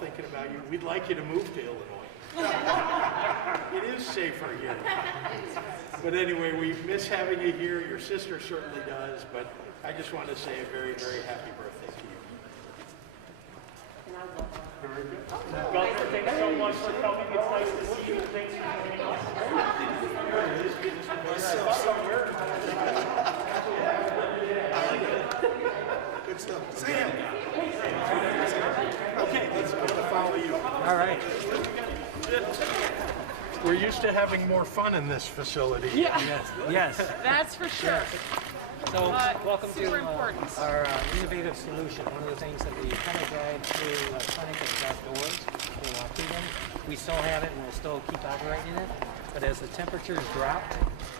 thinking about you. We'd like you to move to Illinois. It is safer here. But anyway, we miss having you here. Your sister certainly does, but I just want to say a very, very happy birthday to you. Very good. Governor, thanks so much for coming. It's nice to see you. Thanks for joining us. Good stuff. Sam! Okay, let's go to follow you. All right. We're used to having more fun in this facility. Yeah, Yes. that's for sure. So welcome Super to important. our innovative solution. One of the things that we kind of drive through a clinic is outdoors for Waukegan. We still have it and we'll still keep operating it. But as the temperatures dropped,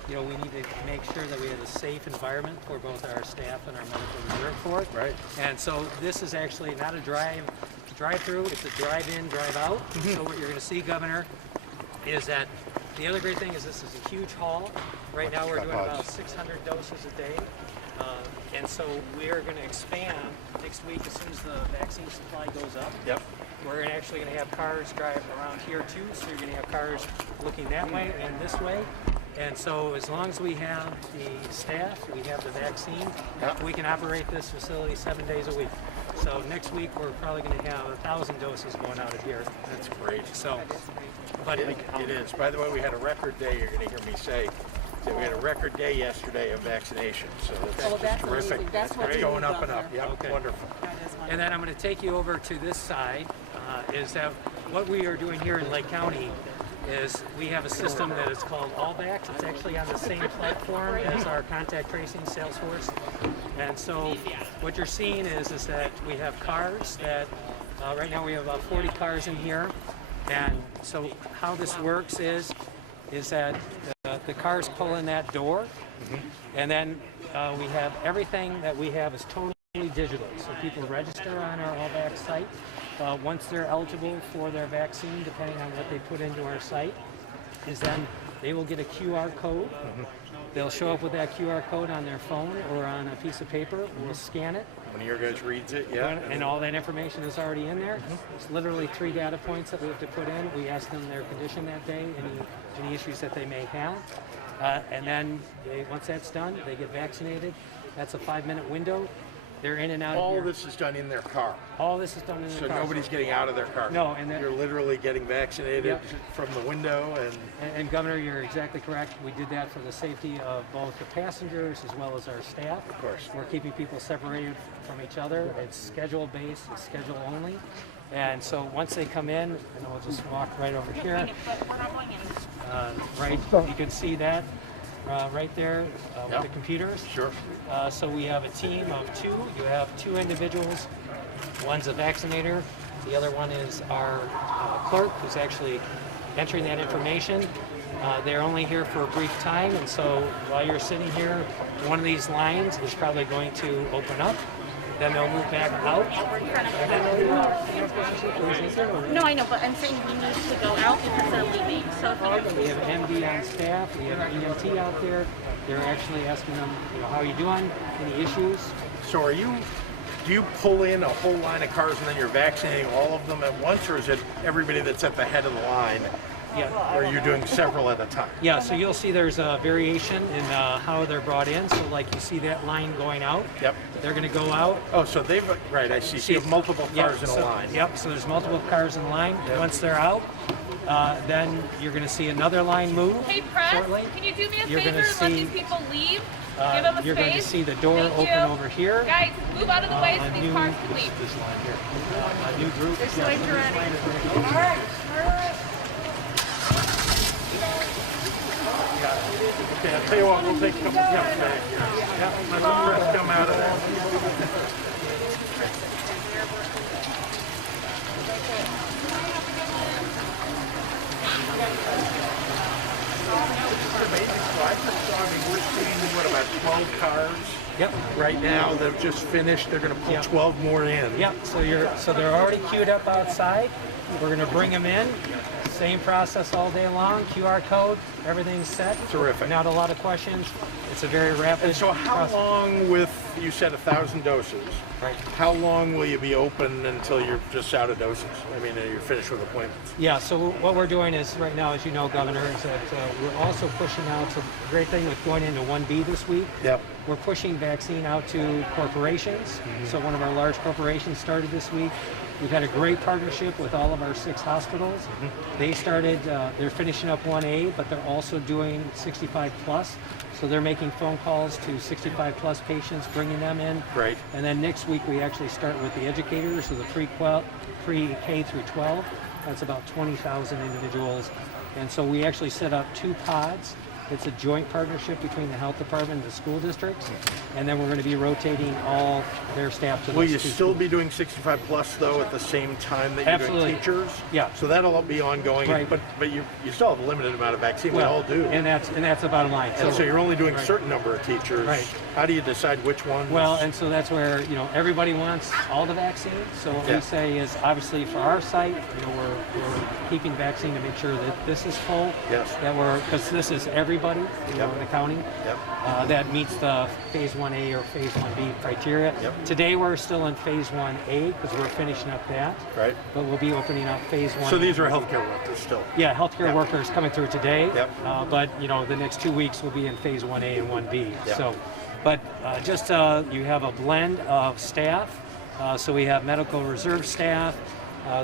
we need to make sure that we have a safe environment for both our staff and our medical reserve for it. Right. And so this is actually not a drive-through, it's a drive-in, drive-out. So what you're going to see, Governor, is that the other great thing is this is a huge hall. Right now we're doing about 600 doses a day. And so we're going to expand next week as soon as the vaccine supply goes up. Yep. We're actually going to have cars drive around here too, so you're going to have cars looking that way and this way. And so as long as we have the staff, we have the vaccine, we can operate this facility 7 days a week. So next week we're probably going to have 1,000 doses going out of here. That's great. So, but It is. By the way, we had a record day, you're going to hear me say. So we had a record day yesterday of vaccination. So that's terrific. Amazing. That's what's It's going up and up. Governor. Yep, wonderful. And then I'm going to take you over to this side, is that what we are doing here in Lake County is we have a system that is called AllVax. It's actually on the same platform as our contact tracing Salesforce. And so what you're seeing is that we have cars that, right now we have about 40 cars in here. And so how this works is that the cars pull in that door, and then we have everything that we have is totally digital. So people register on our AllVax site. Once they're eligible for their vaccine, depending on what they put into our site, is then they will get a QR code. They'll show up with that QR code on their phone or on a piece of paper. We'll scan it. One of your guys reads it, And all that information is already in there. It's literally 3 data points that we have to put in. We ask them their condition that day, any issues that they may have. And then once that's done, they get vaccinated. That's a 5-minute window. They're in and out of All here. this is done in their car. All this is done in their So car. nobody's getting out of their car. No, and you're literally getting vaccinated from the window. And Governor, you're exactly correct. We did that for the safety of both the passengers as well as our staff. Of course. We're keeping people separated from each other. It's schedule based, it's schedule only. And so once they come in, and we'll just walk right over here. Right, you can see that right there with the computers. Sure. So we have a team of 2. You have 2 individuals. One's a vaccinator. The other one is our clerk who's actually entering that information. They're only here for a brief time, and so while you're sitting here, one of these lines is probably going to open up. Then they'll move back out. No, I know, but I'm saying we need to go out because they're leaving. So We have an MD on staff. We have an EMT out there. They're actually asking them, how are you doing? Any issues? So do you pull in a whole line of cars and then you're vaccinating all of them at once, or is it everybody that's at the head of the line? Yeah. Or are you doing several at a time? Yeah, so you'll see there's a variation in how they're brought in. So like you see that line going out. Yep. They're going to go out. Oh, so right, I see. So you have multiple cars in a line. Yep, so there's multiple cars in line. Once they're out, then you're going to see another line move Hey, press, shortly. can you do me a You're favor gonna and let see, these people leave? Give them a you're space. going to see the door Thank open you. over here. Guys, move out of the way so A these new- cars can leave. This line here. A new group. This line's ready. All right. Okay, I'll tell you what, we'll take a couple steps back here. Yeah, let the press come out of that. We're seeing, what, about 12 cars Yep. right now that have just finished. They're going to pull Yep. 12 more in. Yep. So they're already queued up outside. We're going to bring them in, Same process all day long, QR code, everything's set. Terrific. Not a lot of questions. It's a very rapid And so how process. long with, you said 1,000 doses, Right. how long will you be open until you're just out of doses? I mean, you're finished with appointments? Yeah, so what we're doing is right now, as you know, Governor, is that we're also pushing out, so the great thing with going into 1B this week, Yep. we're pushing vaccine out to corporations. So one of our large corporations started this week. We've had a great partnership with all of our 6 hospitals. They started, they're finishing up 1A, but they're also doing 65 plus. So they're making phone calls to 65 plus patients, bringing them in. Right. And then next week we actually start with the educators, so the pre-K through 12. That's about 20,000 individuals. And so we actually set up 2 pods. It's a joint partnership between the health department and the school districts. And then we're going to be rotating all their staff to Will those you 2 still be doing 65 plus though at the same time that you're Absolutely. doing teachers? Yeah. So that'll all be ongoing, Right. but you still have a limited amount of vaccine. We all do. And that's the bottom line. And so you're only doing a certain number of teachers. Right. How do you decide which ones? Well, and so that's where, you know, everybody wants all the vaccine. So what Yeah. we say is, obviously for our site, you know, we're keeping vaccine to make sure that this is full. Yes. That because this is everybody, you know, Yep. in the county. Yep. That meets the phase 1A or phase 1B criteria. Yep. Today we're still in phase 1A because we're finishing up that. Right. But we'll be opening up phase 1. So these are healthcare workers still. Yeah, healthcare Yep. workers coming through today. Yep. But you know, the next 2 weeks will be in phase 1A and 1B. Yep. So, but you have a blend of staff. So we have medical reserve staff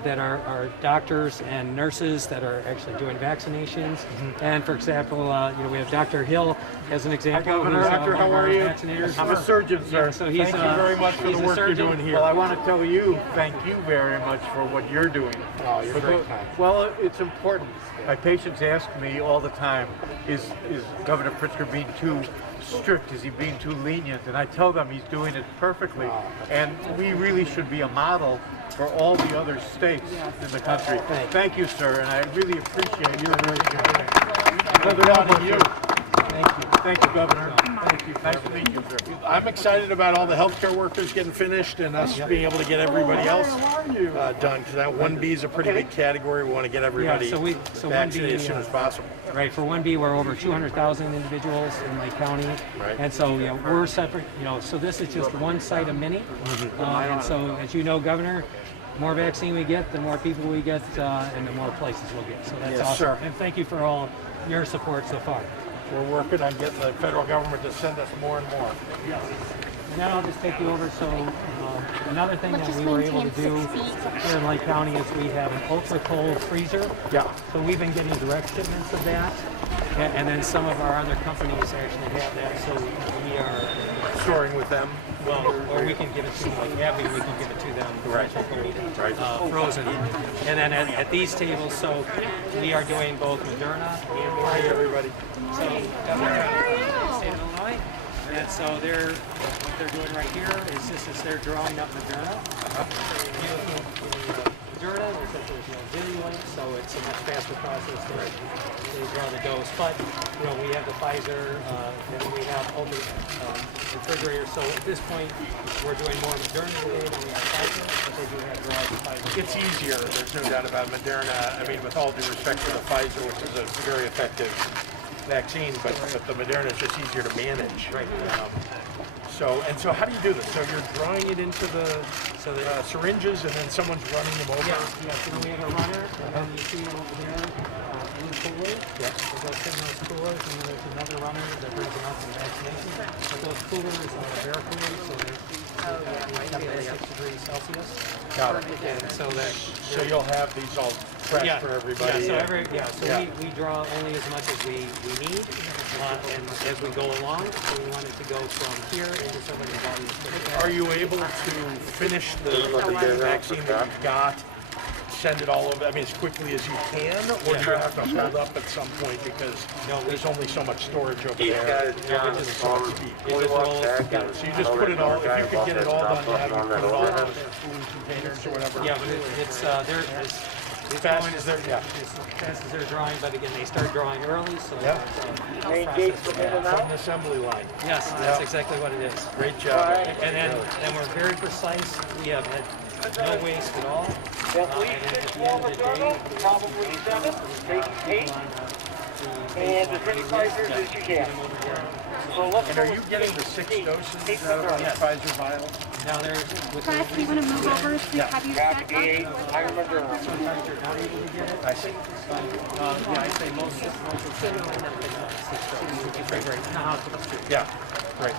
that are doctors and nurses that are actually doing vaccinations. And for example, you know, we have Dr. Hill as an example. Governor. who's, Doctor, one how of are our you? vaccinators. I'm a surgeon, sir. Yeah, so he's, Thank you very much for he's the a work you're surgeon. doing here. Well, I want to tell you, thank you very much for what you're doing. Oh, you're very kind. Well, it's important. My patients ask me all the time, is Governor Pritzker being too strict? Is he being too lenient? And I tell them he's doing it perfectly. And we really should be a model for all the other states in the country. Thank you, sir, and I really appreciate your work you're doing. Another one to you. Thank you. Thank you, Governor. Thank you. Nice to meet you, sir. I'm excited about all the healthcare workers getting finished and us being able to get everybody else done. Because that 1B is a pretty big category. We want to get everybody so vaccinated 1B, as soon as possible. Right, for 1B, we're over 200,000 individuals in Lake County. Right. And so, you know, we're separate, you know, so this is just one site a minute. And so, as you know, Governor, the more vaccine we get, the more people we get, and the more places we'll get. So that's Yes, awesome. sir. And thank you for all your support so far. We're working on getting the federal government to send us more and more. And then I'll just take you over. So another thing that Just we were able to maintain do 6 feet. here in Lake County is we have an ultra cold freezer. Yeah. So we've been getting direct shipments of that. And then some of our other companies actually have that. So we are, Storing with them. well, or we can give it to them, like Abby, we can give it to them. Right. Right. Frozen. And then at these tables, so we are doing both Moderna and Hi, everybody. So, state of Illinois. And so what they're doing right here is they're drawing up Moderna. Moderna, there's no diluent, so it's a much faster process. They draw the dose. But, you know, we have the Pfizer, and we have open refrigerators. So at this point, we're doing more Moderna today than we have Pfizer, but they do have draws of Pfizer. It's easier, there's no doubt about Moderna. I mean, with all due respect to the Pfizer, which is a very effective vaccine, but the Moderna is just easier to manage. Right. So how do you do this? So you're drawing it into the syringes, and then someone's running them over? Yeah, so we have a runner, and then you see over there, blue coolers. Yes. So those sit in those coolers, and then there's another runner that brings them out to the vaccination. But those coolers are air coolers, so they're 6 degrees Celsius. Got it. And So you'll have these all fresh for everybody. So we draw only as much as we need, and as we go along, so we want it to go from here into somebody's body as quick as Are you able to finish the vaccine that you've got, send it all over, I mean, as quickly as you can, or do you have to hold up at some point because there's only so much storage over there? it just rolls. So you just put it all, if you could get it all done now, you put it all in those cooling containers or whatever. Yeah, but it's As fast as they're, as fast as they're drawing, but again, they start drawing early, so Yep. it's a process. from an assembly line. Yes, that's exactly what it is. Great job. And then we're very precise. We have had no waste at all. At least 6 more Moderna, probably 7, maybe 8, and as many Pfizers as you can. So let's And are you getting the 6 doses out of the Pfizer vial? Now they're Class, do you want to move over to have you got set to be 8, up? I remember. sometimes you're not able to get it. I see. Yeah, I say most of the time. Yeah, right.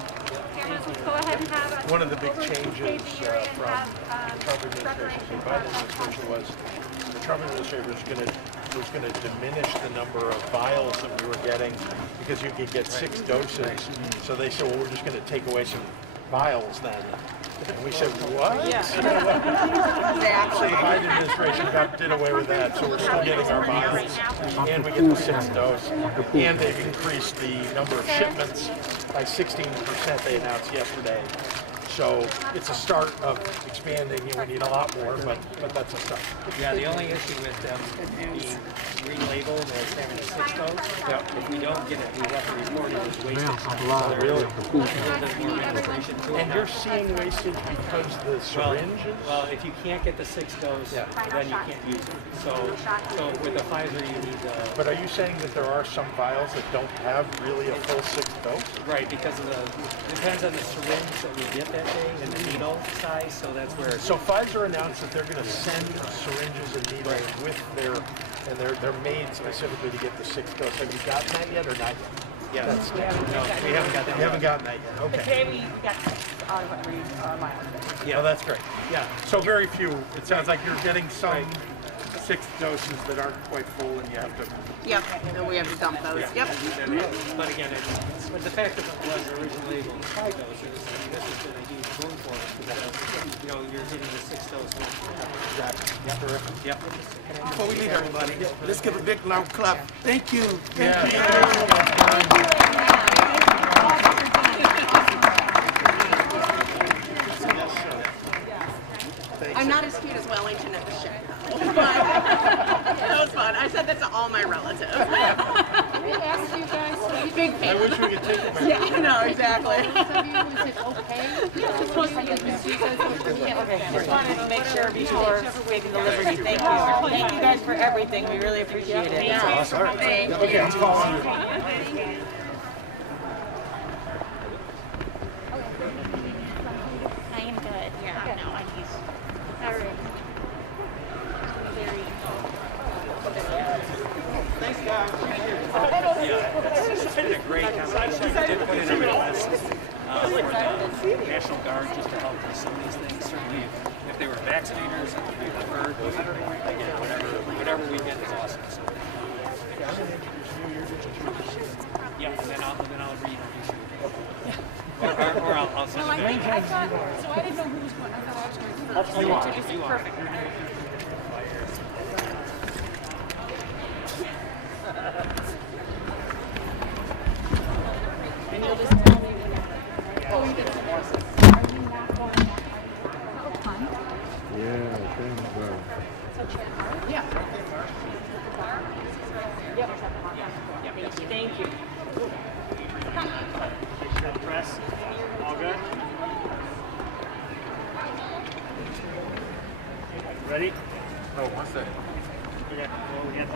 Cameras, let's go ahead and have One of the big over to changes the here and from have, the Trump administration to the Biden administration was the Trump administration was going to diminish the number of vials that we were getting because you could get 6 doses. So they said, well, we're just going to take away some vials then. And we said, what? Yeah. So the Biden administration did away with that, so we're still getting our vials, and we get the 6 dose, and they've increased the number of shipments by 16%, they announced yesterday. So it's a start of expanding, and we need a lot more, but that's a start. Yeah, the only issue with them being relabeled as having a 6 dose, if we don't get it, we have to report it as wasted. So there is a little bit more administration to it. And you're seeing wastage because the syringes? Well, if you can't get the 6 dose, then you can't use it. So with the Pfizer, you need the... But are you saying that there are some vials that don't have really a full 6 dose? Right, because of depends on the syringe that we get that day and the needle size, so that's where... So Pfizer announced that they're going to send syringes and needles with they're made specifically to get the 6 dose. Have you gotten that yet or not yet? Yeah, no, we haven't got that. You haven't gotten that yet. Okay. Today we got out of every mile. Yeah, that's great. Yeah. So very few. It sounds like you're getting some 6 doses that aren't quite full, and you have to. Yep, and we have to dump those. Yep. But again, but the fact that it was originally labeled 5 doses, I mean, this has been a huge boon for us because, you know, you're getting the 6 dose one. Exactly. Yeah. Terrific. Yep. Before we leave, everybody, let's give a big round clap. Thank you. Thank you. I'm not as cute as Wellington at the show, but that was fun. I said that to all my relatives. We asked you guys, Big I fan. wish we could take them. Yeah, I know, exactly. both of you, is it okay? Just wanted to make sure before taking the liberty. Thank you. Thank you guys for everything. We really appreciate it. Thank you. Okay, I'm following you. I am good. Yeah, no, I'm used. All right. Very. It's been a great conversation. We did put in a request for the National Guard just to help with some of these things. Certainly, if they were vaccinators, we preferred whatever we get is awesome. So, yeah, and then I'll reintroduce you. Or I'll send it back. So I didn't know who was going. I thought I was going first. You are. You are. Perfect. And you'll just tell me when. Oh, you get some horses. Are you not going to have a fun? Yeah. Yep. Thank you. Press. All good? Ready? Oh, one second. Okay. Well, we got the.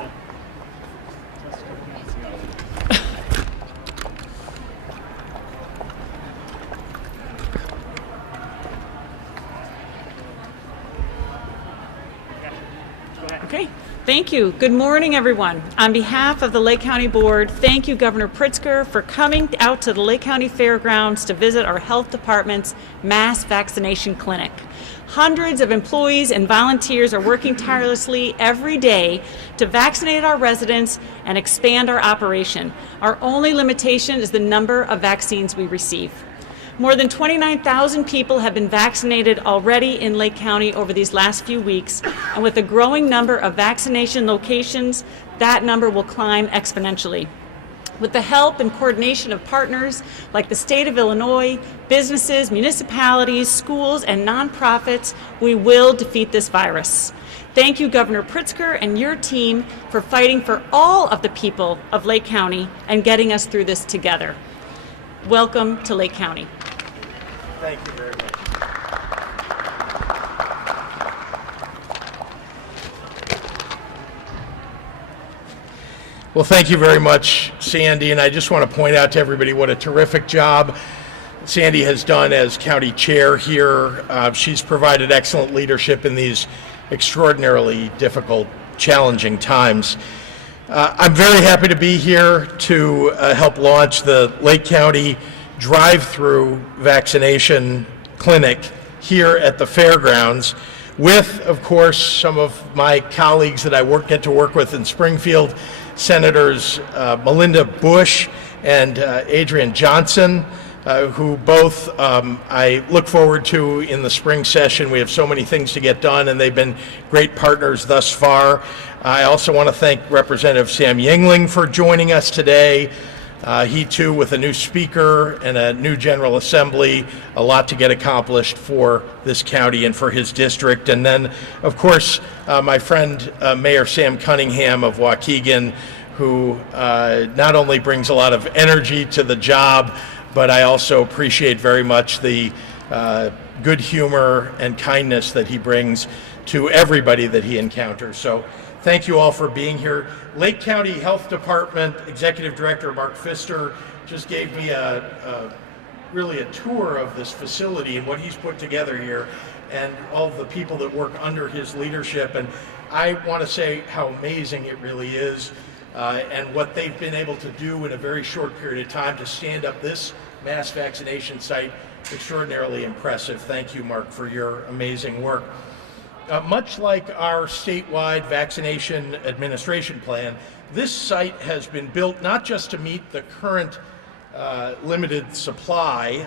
Okay, thank you. Good morning, everyone. On behalf of the Lake County Board, thank you, Governor Pritzker, for coming out to the Lake County Fairgrounds to visit our health department's mass vaccination clinic. Hundreds of employees and volunteers are working tirelessly every day to vaccinate our residents and expand our operation. Our only limitation is the number of vaccines we receive. More than 29,000 people have been vaccinated already in Lake County over these last few weeks, and with a growing number of vaccination locations, that number will climb exponentially. With the help and coordination of partners like the state of Illinois, businesses, municipalities, schools, and nonprofits, we will defeat this virus. Thank you, Governor Pritzker and your team, for fighting for all of the people of Lake County and getting us through this together. Welcome to Lake County. Thank you very much. Well, thank you very much, Sandy, and I just want to point out to everybody what a terrific job Sandy has done as county chair here. She's provided excellent leadership in these extraordinarily difficult, challenging times. I'm very happy to be here to help launch the Lake County drive-through vaccination clinic here at the fairgrounds with, of course, some of my colleagues that I get to work with in Springfield, Senators Melinda Bush and Adrian Johnson, who both I look forward to in the spring session. We have so many things to get done, and they've been great partners thus far. I also want to thank Representative Sam Yingling for joining us today. He too, with a new speaker and a new General Assembly, a lot to get accomplished for this county and for his district. And then, of course, my friend Mayor Sam Cunningham of Waukegan, who not only brings a lot of energy to the job, but I also appreciate very much the good humor and kindness that he brings to everybody that he encounters. So thank you all for being here. Lake County Health Department Executive Director Mark Pfister just gave me really a tour of this facility and what he's put together here and all of the people that work under his leadership. And I want to say how amazing it really is. And what they've been able to do in a very short period of time to stand up this mass vaccination site, extraordinarily impressive. Thank you, Mark, for your amazing work. Much like our statewide vaccination administration plan, this site has been built not just to meet the current limited supply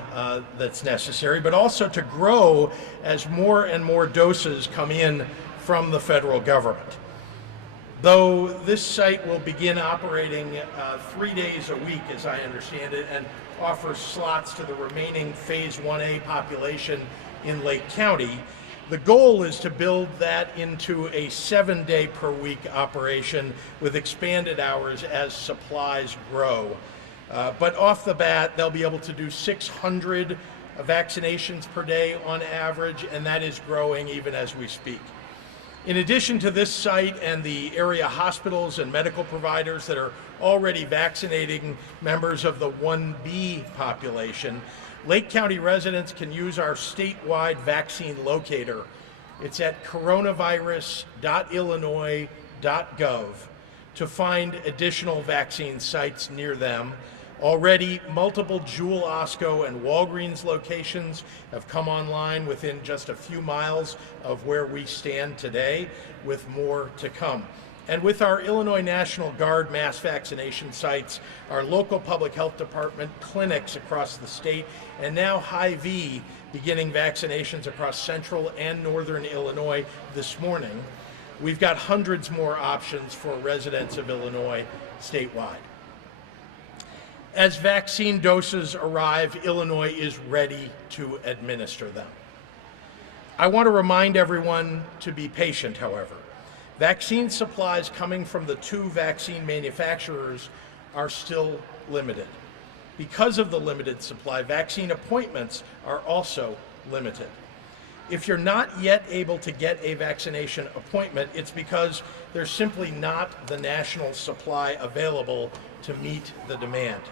that's necessary, but also to grow as more and more doses come in from the federal government. Though this site will begin operating 3 days a week, as I understand it, and offers slots to the remaining Phase 1A population in Lake County, the goal is to build that into a 7-day per week operation with expanded hours as supplies grow. But off the bat, they'll be able to do 600 vaccinations per day on average, and that is growing even as we speak. In addition to this site and the area hospitals and medical providers that are already vaccinating members of the 1B population, Lake County residents can use our statewide vaccine locator. It's at coronavirus.illinois.gov to find additional vaccine sites near them. Already, multiple Jewel Osco and Walgreens locations have come online within just a few miles of where we stand today, with more to come. And with our Illinois National Guard mass vaccination sites, our local public health department clinics across the state, and now Hy-Vee beginning vaccinations across central and northern Illinois this morning, we've got hundreds more options for residents of Illinois statewide. As vaccine doses arrive, Illinois is ready to administer them. I want to remind everyone to be patient, however. Vaccine supplies coming from the 2 vaccine manufacturers are still limited. Because of the limited supply, vaccine appointments are also limited. If you're not yet able to get a vaccination appointment, it's because there's simply not the national supply available to meet the demand.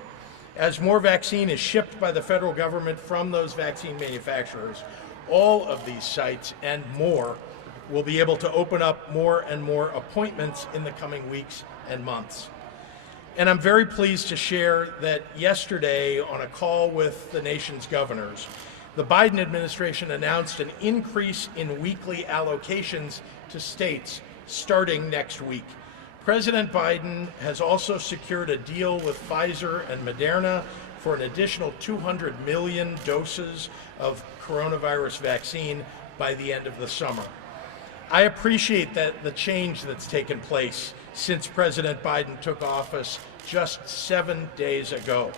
As more vaccine is shipped by the federal government from those vaccine manufacturers, all of these sites and more will be able to open up more and more appointments in the coming weeks and months. And I'm very pleased to share that yesterday, on a call with the nation's governors, the Biden administration announced an increase in weekly allocations to states starting next week. President Biden has also secured a deal with Pfizer and Moderna for an additional 200 million doses of coronavirus vaccine by the end of the summer. I appreciate that the change that's taken place since President Biden took office just 7 days ago.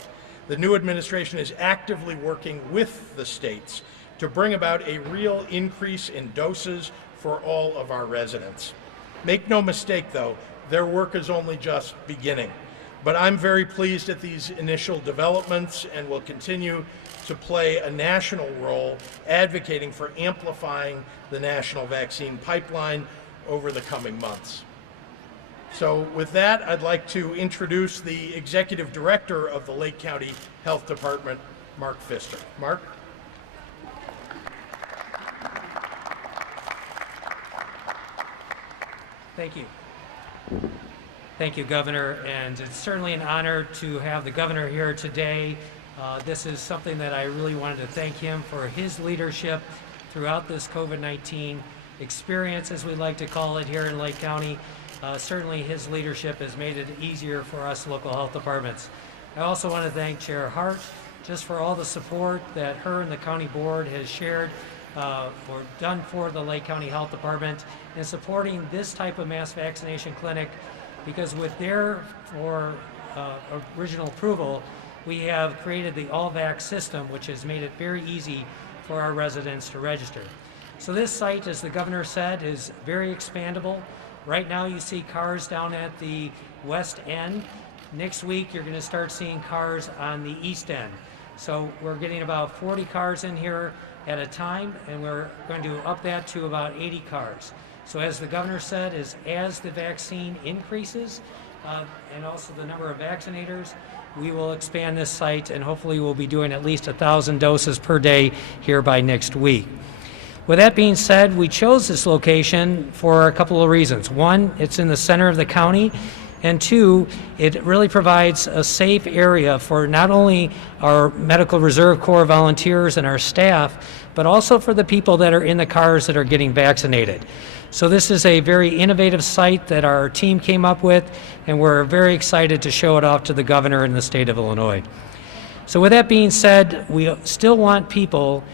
The new administration is actively working with the states to bring about a real increase in doses for all of our residents. Make no mistake, though, their work is only just beginning. But I'm very pleased at these initial developments and will continue to play a national role advocating for amplifying the national vaccine pipeline over the coming months. So with that, I'd like to introduce the Executive Director of the Lake County Health Department, Mark Pfister. Mark? Thank you. Thank you, Governor, and it's certainly an honor to have the Governor here today. This is something that I really wanted to thank him for his leadership throughout this COVID-19 experience, as we like to call it here in Lake County. Certainly his leadership has made it easier for us local health departments. I also want to thank Chair Hart just for all the support that her and the county board has shared or done for the Lake County Health Department in supporting this type of mass vaccination clinic, because with their original approval, we have created the all-vax system, which has made it very easy for our residents to register. So this site, as the governor said, is very expandable. Right now you see cars down at the west end. Next week you're going to start seeing cars on the east end. So we're getting about 40 cars in here at a time, and we're going to up that to about 80 cars. So as the governor said, as the vaccine increases and also the number of vaccinators, we will expand this site, and hopefully we'll be doing at least 1,000 doses per day here by next week. With that being said, we chose this location for a couple of reasons. One, it's in the center of the county, and two, it really provides a safe area for not only our Medical Reserve Corps volunteers and our staff, but also for the people that are in the cars that are getting vaccinated. So this is a very innovative site that our team came up with, and we're very excited to show it off to the governor in the state of Illinois. So with that being said, we still want people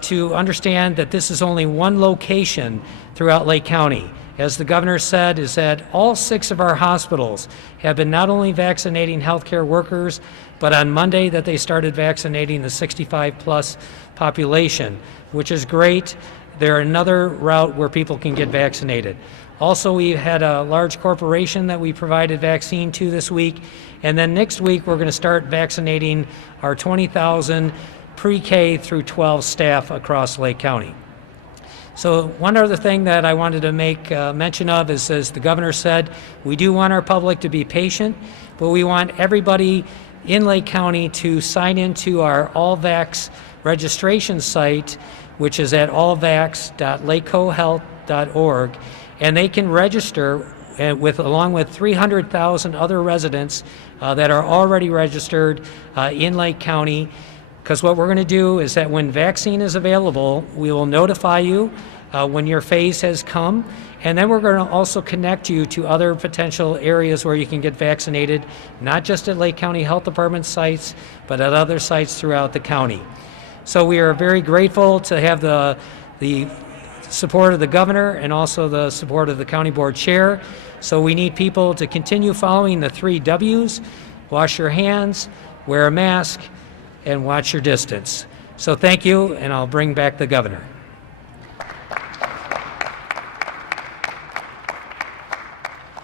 to understand that this is only one location throughout Lake County. As the governor said, is that all 6 of our hospitals have been not only vaccinating healthcare workers, but on Monday that they started vaccinating the 65 plus population, which is great. They're another route where people can get vaccinated. Also, we had a large corporation that we provided vaccine to this week, and then next week we're going to start vaccinating our 20,000 pre-K through 12 staff across Lake County. So one other thing that I wanted to make mention of is, as the governor said, we do want our public to be patient, but we want everybody in Lake County to sign into our All-Vax registration site, which is at allvax.lakecohealth.org, and they can register along with 300,000 other residents that are already registered in Lake County. Because what we're going to do is that when vaccine is available, we will notify you when your phase has come, and then we're going to also connect you to other potential areas where you can get vaccinated, not just at Lake County Health Department sites, but at other sites throughout the county. So we are very grateful to have the support of the governor and also the support of the county board chair. So we need people to continue following the 3 W's: wash your hands, wear a mask, and watch your distance. So thank you, and I'll bring back the governor.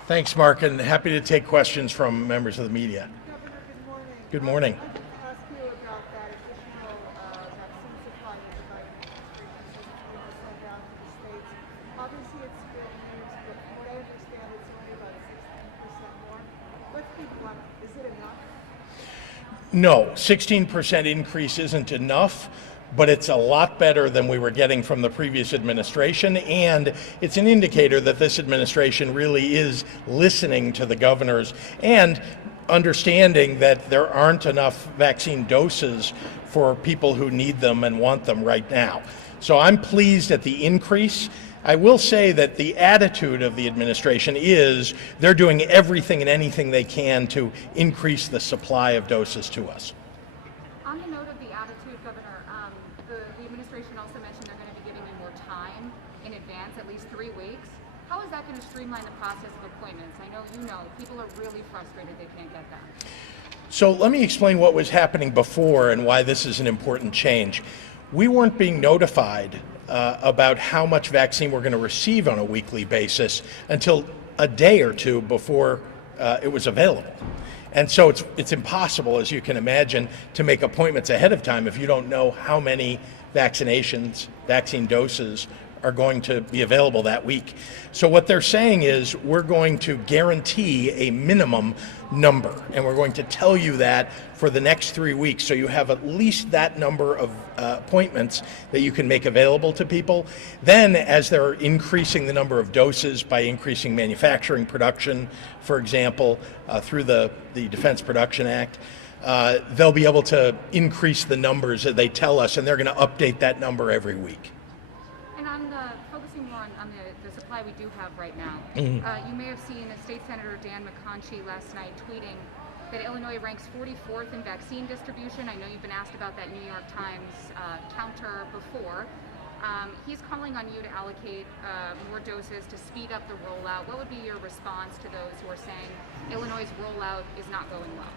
Thanks, Mark, and happy to take questions from members of the media. Governor, Good good morning. morning. I wanted to ask you about that additional vaccine supply that the Biden administration says it's going to send down to the states. Obviously, it's good news, but from what I understand, it's only about 16% more. Let's be blunt. Is it enough? No, 16% increase isn't enough, but it's a lot better than we were getting from the previous administration, and it's an indicator that this administration really is listening to the governors and understanding that there aren't enough vaccine doses for people who need them and want them right now. So I'm pleased at the increase. I will say that the attitude of the administration is they're doing everything and anything they can to increase the supply of doses to us. On the note of the attitude, Governor, the administration also mentioned they're going to be giving you more time in advance, at least 3 weeks. How is that going to streamline the process of appointments? I know people are really frustrated they can't get them. So let me explain what was happening before and why this is an important change. We weren't being notified about how much vaccine we're going to receive on a weekly basis until a day or two before it was available. And so it's impossible, as you can imagine, to make appointments ahead of time if you don't know how many vaccine doses are going to be available that week. So what they're saying is we're going to guarantee a minimum number, and we're going to tell you that for the next 3 weeks, so you have at least that number of appointments that you can make available to people. Then, as they're increasing the number of doses by increasing manufacturing production, for example, through the Defense Production Act, they'll be able to increase the numbers that they tell us, and they're going to update that number every week. And on focusing more on the supply we do have right now, you may have seen State Senator Dan McConchy last night tweeting that Illinois ranks 44th in vaccine distribution. I know you've been asked about that New York Times counter before. He's calling on you to allocate more doses to speed up the rollout. What would be your response to those who are saying Illinois' rollout is not going well?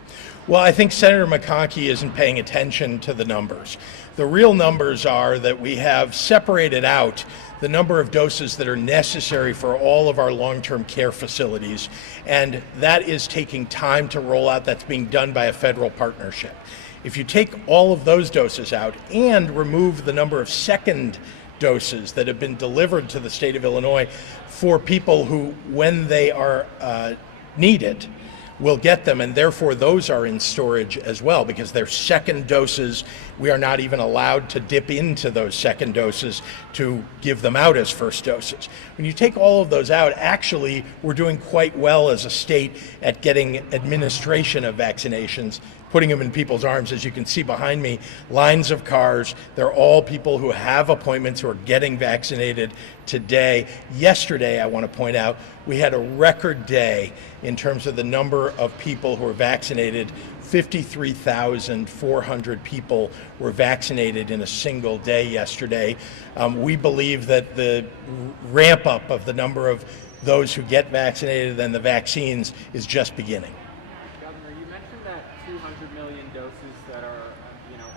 Well, I think Senator McConkey isn't paying attention to the numbers. The real numbers are that we have separated out the number of doses that are necessary for all of our long-term care facilities, and that is taking time to roll out. That's being done by a federal partnership. If you take all of those doses out and remove the number of second doses that have been delivered to the state of Illinois for people who, when they are needed, will get them, and therefore those are in storage as well because they're second doses. We are not even allowed to dip into those second doses to give them out as first doses. When you take all of those out, actually we're doing quite well as a state at getting administration of vaccinations, putting them in people's arms. As you can see behind me, lines of cars. They're all people who have appointments who are getting vaccinated today. Yesterday, I want to point out, we had a record day in terms of the number of people who were vaccinated. 53,400 people were vaccinated in a single day yesterday. We believe that the ramp up of the number of those who get vaccinated and the vaccines is just beginning. Governor, you mentioned that 200 million doses that are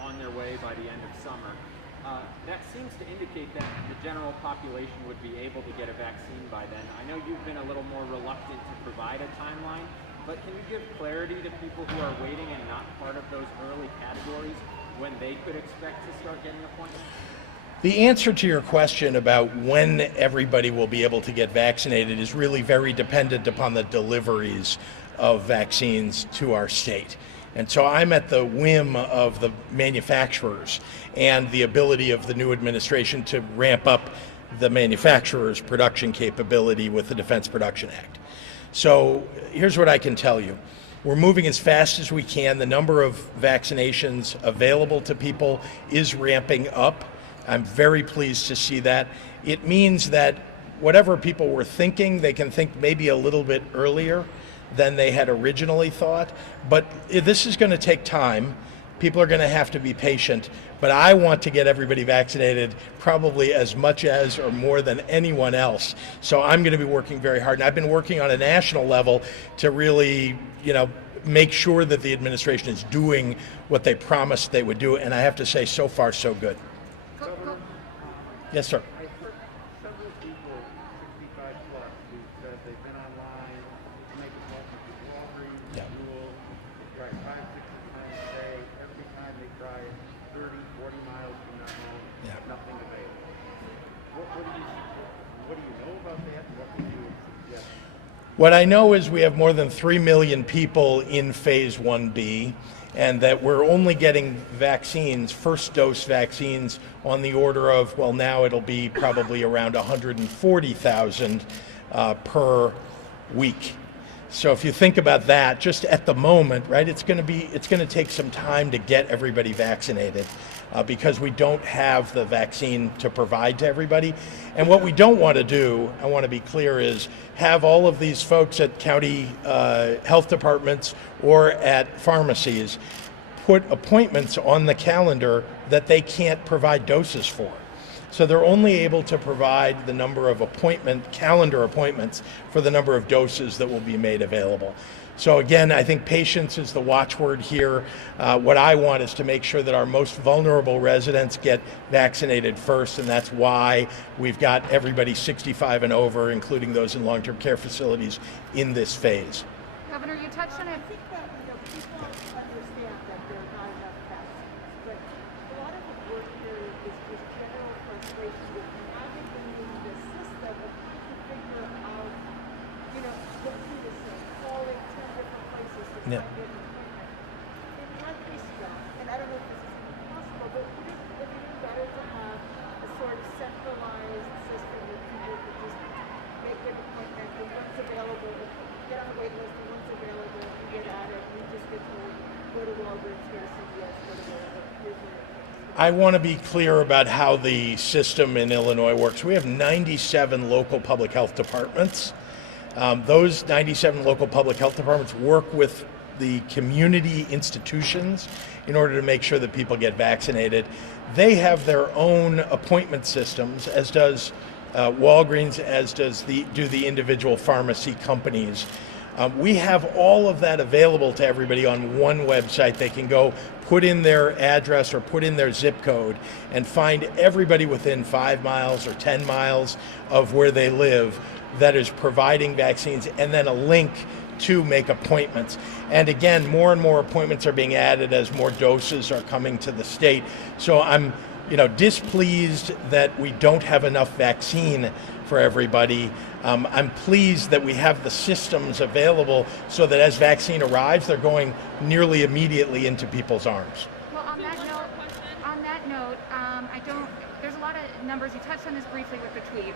on their way by the end of summer. That seems to indicate that the general population would be able to get a vaccine by then. I know you've been a little more reluctant to provide a timeline, but can you give clarity to people who are waiting and not part of those early categories when they could expect to start getting appointments? The answer to your question about when everybody will be able to get vaccinated is really very dependent upon the deliveries of vaccines to our state. And so I'm at the whim of the manufacturers and the ability of the new administration to ramp up the manufacturers' production capability with the Defense Production Act. So here's what I can tell you. We're moving as fast as we can. The number of vaccinations available to people is ramping up. I'm very pleased to see that. It means that whatever people were thinking, they can think maybe a little bit earlier than they had originally thought. But this is going to take time. People are going to have to be patient. But I want to get everybody vaccinated probably as much as or more than anyone else. So I'm going to be working very hard. And I've been working on a national level to really, make sure that the administration is doing what they promised they would do. And I have to say, so far, so good. Yes, sir. I've heard several people, 65 plus, who said they've been online, make appointments with Walgreens, Jewel, drive 5-6 times a day. Every time they drive 30, 40 miles from their home, nothing available. What do you know about that? What would you suggest? What I know is we have more than 3 million people in phase 1B, and that we're only getting vaccines, first dose vaccines, on the order of, well, now it'll be probably around 140,000 per week. So if you think about that, just at the moment, right, it's going to take some time to get everybody vaccinated because we don't have the vaccine to provide to everybody. And what we don't want to do, I want to be clear, is have all of these folks at county health departments or at pharmacies put appointments on the calendar that they can't provide doses for. So they're only able to provide the number of calendar appointments for the number of doses that will be made available. So again, I think patience is the watchword here. What I want is to make sure that our most vulnerable residents get vaccinated first, and that's why we've got everybody 65 and over, including those in long-term care facilities, in this phase. Governor, you touched on it. I think that people understand that there are not enough vaccines, but a lot of the work here is just general frustration with having the new Yeah. It might be strong, and I don't know if this is even possible, but would it be better to have a sort of centralized system that people could just make an appointment, and once available, get on the wait list, and once available, you get at it, you just get told, go to Walgreens, go to CVS, go to whatever, here's where it is. I want to be clear about how the system in Illinois works. We have 97 local public health departments. Those 97 local public health departments work with the community institutions in order to make sure that people get vaccinated. They have their own appointment systems, as does Walgreens, as do the individual pharmacy companies. We have all of that available to everybody on one website. They can go put in their address or put in their zip code and find everybody within 5 miles or 10 miles of where they live that is providing vaccines, and then a link to make appointments. And again, more and more appointments are being added as more doses are coming to the state. So I'm displeased that we don't have enough vaccine for everybody. I'm pleased that we have the systems available so that as vaccine arrives, they're going nearly immediately into people's arms. Well, on that note, there's a lot of numbers. You touched on this briefly with the tweet.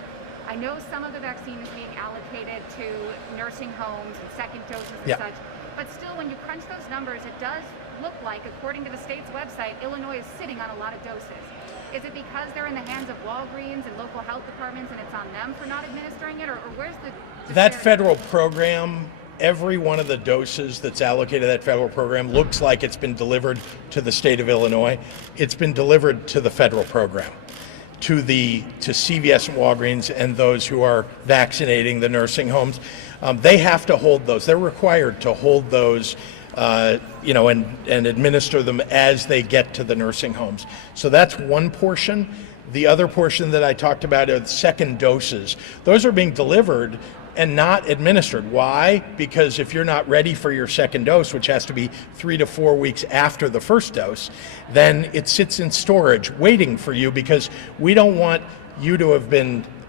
I know some of the vaccine is being allocated to nursing homes and second doses and such, but still, when you crunch those numbers, it does look like, according to the state's website, Illinois is sitting on a lot of doses. Is it because they're in the hands of Walgreens and local health departments and it's on them for not administering it, or where's the That federal program, every one of the doses that's allocated to that federal program looks like it's been delivered to the state of Illinois. It's been delivered to the federal program, to CVS and Walgreens and those who are vaccinating the nursing homes. They have to hold those. They're required to hold those and administer them as they get to the nursing homes. So that's one portion. The other portion that I talked about are the second doses. Those are being delivered and not administered. Why? Because if you're not ready for your second dose, which has to be 3 to 4 weeks after the first dose, then it sits in storage waiting for you, because we don't want you to have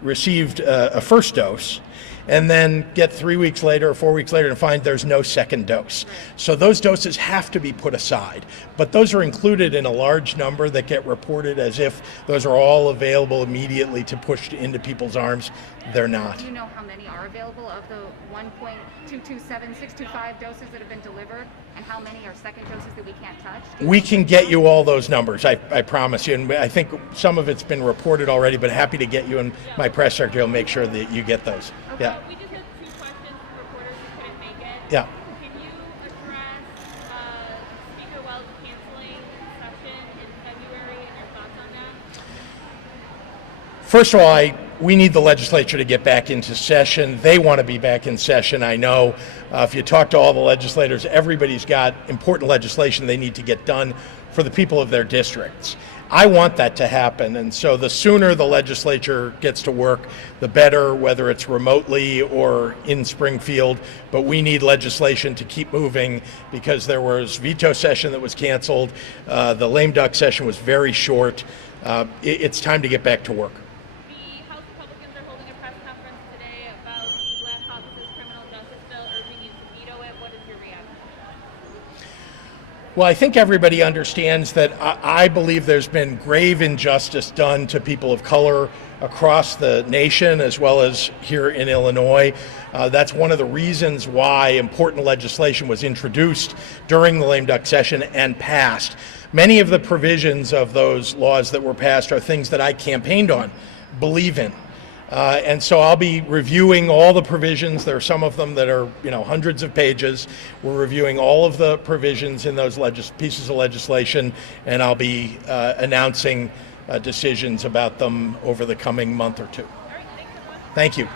received a first dose and then get 3 weeks later or 4 weeks later and find there's no second dose. So those doses have to be put aside. But those are included in a large number that get reported as if those are all available immediately to push into people's arms. They're not. Do you know how many are available of the 1.227625 doses that have been delivered, and how many are second doses that we can't touch? We can get you all those numbers, I promise you. And I think some of it's been reported already, but happy to get you, and my press secretary will make sure that you get those. Okay. Yeah. We just had 2 questions from reporters who couldn't make it. Yeah. Can you address Speaker Wells canceling session in February and your thoughts on that? First of all, we need the legislature to get back into session. They want to be back in session, I know. If you talk to all the legislators, everybody's got important legislation they need to get done for the people of their districts. I want that to happen, and so the sooner the legislature gets to work, the better, whether it's remotely or in Springfield. But we need legislation to keep moving, because there was veto session that was canceled. The lame duck session was very short. It's time to get back to work. The House Republicans are holding a press conference today about the Black Caucus's criminal justice bill, urging you to veto it. What is your reaction? Well, I think everybody understands that I believe there's been grave injustice done to people of color across the nation, as well as here in Illinois. That's one of the reasons why important legislation was introduced during the lame duck session and passed. Many of the provisions of those laws that were passed are things that I campaigned on, believe in. And so I'll be reviewing all the provisions. There are some of them that are, hundreds of pages. We're reviewing all of the provisions in those pieces of legislation, and I'll be announcing decisions about them over the coming month or two. Thank you.